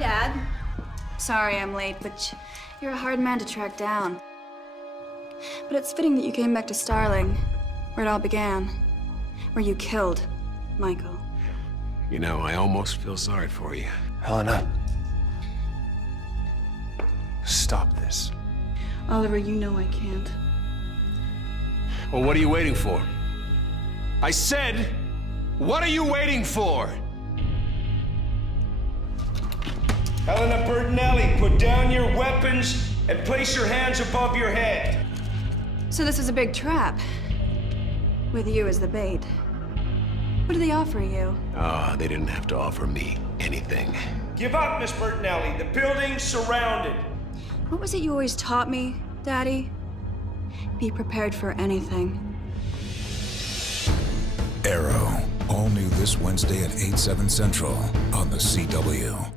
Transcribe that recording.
Dad. Sorry I'm late, but you're a hard man to track down. But it's fitting that you came back to Starling, where it all began. Where you killed Michael. You know, I almost feel sorry for you. Helena. Stop this. Oliver, you know I can't. Well, what are you waiting for? I said, what are you waiting for? Helena Bertinelli, put down your weapons and place your hands above your head. So this was a big trap, with you as the bait. What did they offer you? They didn't have to offer me anything. Give up, Miss Bertinelli. The building's surrounded. What was it you always taught me, Daddy? Be prepared for anything. Arrow, all new this Wednesday at 8/7 Central on the CW.